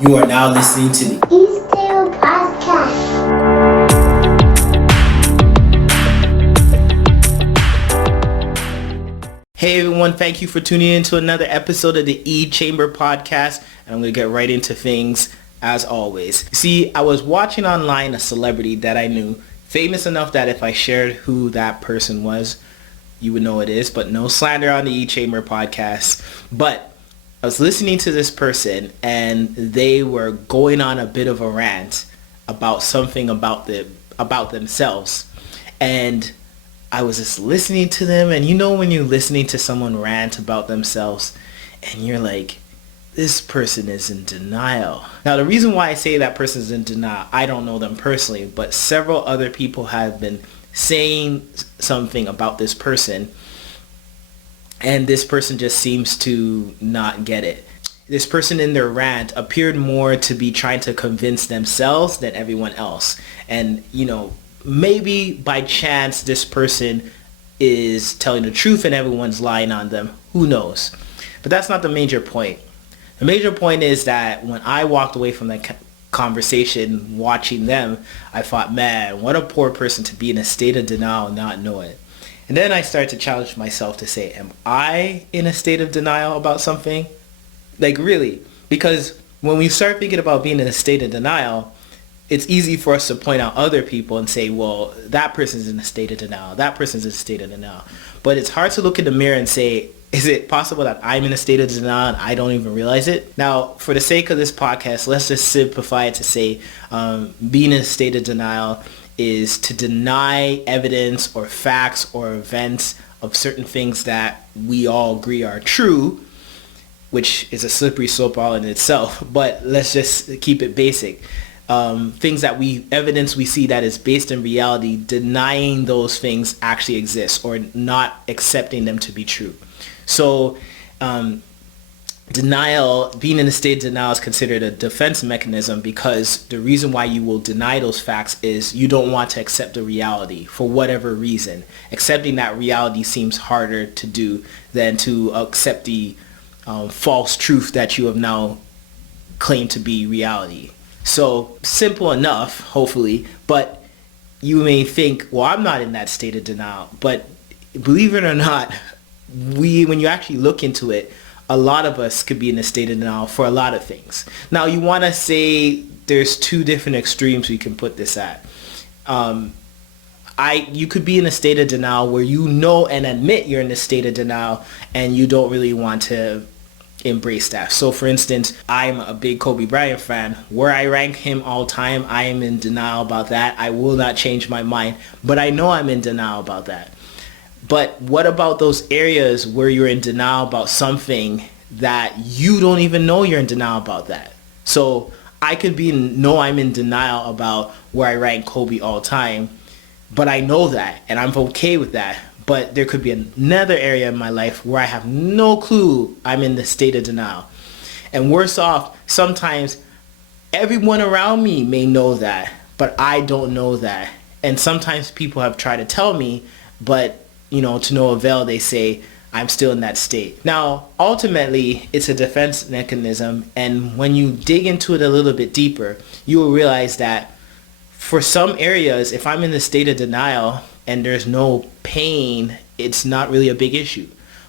You are now listening to the Eastville Podcast. Hey everyone, thank you for tuning in to another episode of the E-Chamber Podcast, and I'm going to get right into things as always. See, I was watching online a celebrity that I knew, famous enough that if I shared who that person was, you would know it is, but no slander on the E-Chamber Podcast. But I was listening to this person and they were going on a bit of a rant about something about themselves. And I was just listening to them, and you know when you're listening to someone rant about themselves and you're like, this person is in denial. Now the reason why I say that person is in denial, I don't know them personally, but several other people have been saying something about this person, and this person just seems to not get it. This person in their rant appeared more to be trying to convince themselves than everyone else. And, maybe by chance this person is telling the truth and everyone's lying on them. Who knows? But that's not the major point. The major point is that when I walked away from that conversation watching them, I thought, man, what a poor person to be in a state of denial and not know it. And then I started to challenge myself to say, am I in a state of denial about something? Like really? Because when we start thinking about being in a state of denial, it's easy for us to point out other people and say, well, that person's in a state of denial. That person's in a state of denial. But it's hard to look in the mirror and say, is it possible that I'm in a state of denial and I don't even realize it? Now, for the sake of this podcast, let's just simplify it to say being in a state of denial is to deny evidence or facts or events of certain things that we all agree are true, which is a slippery slope all in itself. But let's just keep it basic. Things that evidence we see that is based in reality, denying those things actually exist or not accepting them to be true. So denial, being in a state of denial is considered a defense mechanism because the reason why you will deny those facts is you don't want to accept the reality for whatever reason. Accepting that reality seems harder to do than to accept the false truth that you have now claimed to be reality. So simple enough, hopefully, but you may think, well, I'm not in that state of denial. But believe it or not, when you actually look into it, a lot of us could be in a state of denial for a lot of things. Now, you want to say there's two different extremes we can put this at. You could be in a state of denial where you know and admit you're in a state of denial and you don't really want to embrace that. So for instance, I'm a big Kobe Bryant fan. Where I rank him all time, I am in denial about that. I will not change my mind, but I know I'm in denial about that. But what about those areas where you're in denial about something that you don't even know you're in denial about that? So I could I'm in denial about where I rank Kobe all time, but I know that and I'm okay with that. But there could be another area in my life where I have no clue I'm in the state of denial. And worse off, sometimes everyone around me may know that, but I don't know that. And sometimes people have tried to tell me, but to no avail, they say I'm still in that state. Now, ultimately, it's a defense mechanism. And when you dig into it a little bit deeper, you will realize that for some areas, if I'm in the state of denial and there's no pain, it's not really a big issue.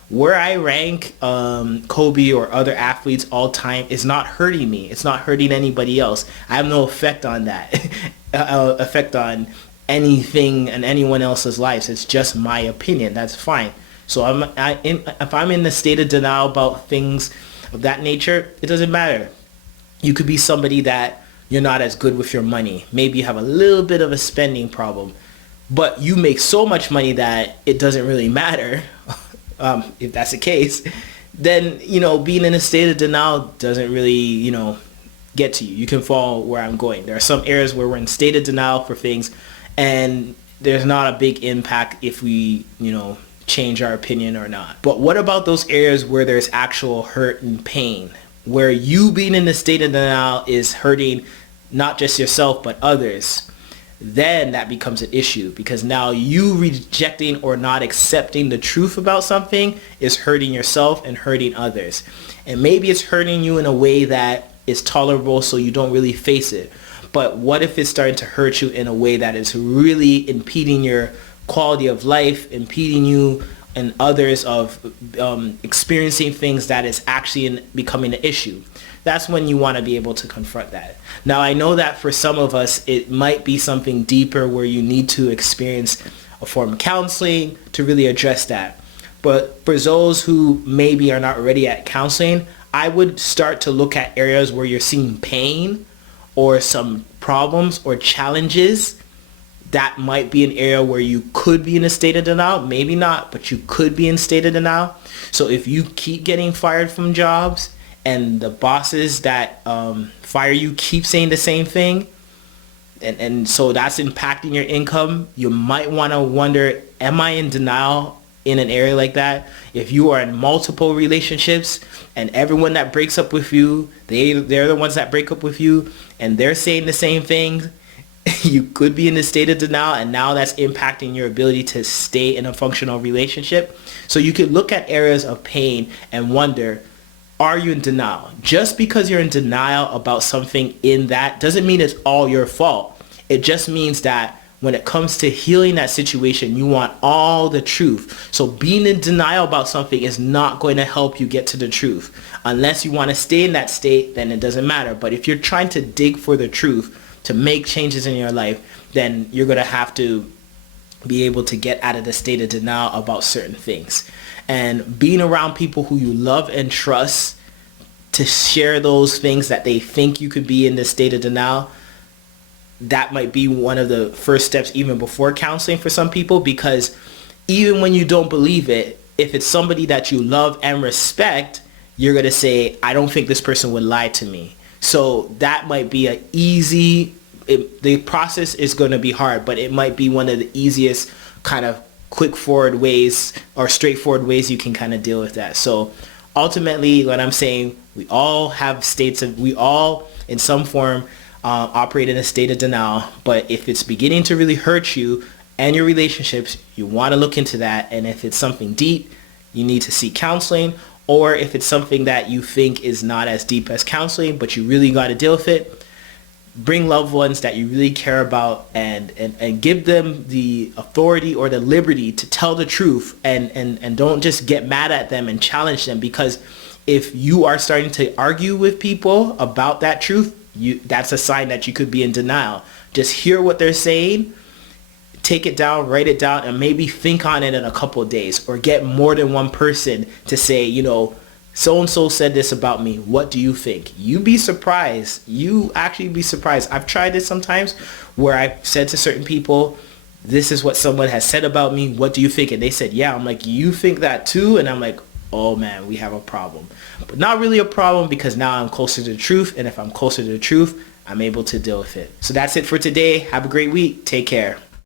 Where I rank Kobe or other athletes all time is not hurting me. It's not hurting anybody else. I have no effect on that, effect on anything and anyone else's lives. It's just my opinion. That's fine. So if I'm in the state of denial about things of that nature, it doesn't matter. You could be somebody that you're not as good with your money. Maybe you have a little bit of a spending problem, but you make so much money that it doesn't really matter. If that's the case, then, being in a state of denial doesn't really, get to you. You can follow where I'm going. There are some areas where we're in state of denial for things and there's not a big impact if we, change our opinion or not. But what about those areas where there's actual hurt and pain, where you being in the state of denial is hurting not just yourself but others? Then that becomes an issue because now you rejecting or not accepting the truth about something is hurting yourself and hurting others. And maybe it's hurting you in a way that is tolerable so you don't really face it. But what if it's starting to hurt you in a way that is really impeding your quality of life, impeding you and others of experiencing things that is actually becoming an issue? That's when you want to be able to confront that. Now, I know that for some of us, it might be something deeper where you need to experience a form of counseling to really address that. But for those who maybe are not ready at counseling, I would start to look at areas where you're seeing pain or some problems or challenges. That might be an area where you could be in a state of denial. Maybe not, but you could be in a state of denial. So if you keep getting fired from jobs and the bosses that fire you keep saying the same thing, and so that's impacting your income, you might want to wonder, am I in denial in an area like that? If you are in multiple relationships and everyone that breaks up with you, they're the ones that break up with you and they're saying the same thing, you could be in a state of denial, and now that's impacting your ability to stay in a functional relationship. So you could look at areas of pain and wonder, are you in denial? Just because you're in denial about something in that doesn't mean it's all your fault. It just means that when it comes to healing that situation, you want all the truth. So being in denial about something is not going to help you get to the truth. Unless you want to stay in that state, then it doesn't matter. But if you're trying to dig for the truth to make changes in your life, then you're going to have to be able to get out of the state of denial about certain things. And being around people who you love and trust to share those things that they think you could be in this state of denial, that might be one of the first steps even before counseling for some people, because even when you don't believe it, if it's somebody that you love and respect, you're going to say, I don't think this person would lie to me. So that might be the process is going to be hard, but it might be one of the easiest kind of quick forward ways or straightforward ways you can kind of deal with that. So ultimately, what I'm saying, we all have we all in some form operate in a state of denial. But if it's beginning to really hurt you and your relationships, you want to look into that. And if it's something deep, you need to seek counseling. Or if it's something that you think is not as deep as counseling, but you really got to deal with it, bring loved ones that you really care about and give them the authority or the liberty to tell the truth, and don't just get mad at them and challenge them. Because if you are starting to argue with people about that truth, that's a sign that you could be in denial. Just hear what they're saying, take it down, write it down, and maybe think on it in a couple of days, or get more than one person to say, so-and-so said this about me. What do you think? You'd be surprised. You actually be surprised. I've tried this sometimes where I've said to certain people, this is what someone has said about me. What do you think? And they said, yeah. I'm like, you think that too? And I'm like, oh man, we have a problem. But not really a problem, because now I'm closer to the truth. And if I'm closer to the truth, I'm able to deal with it. So that's it for today. Have a great week. Take care.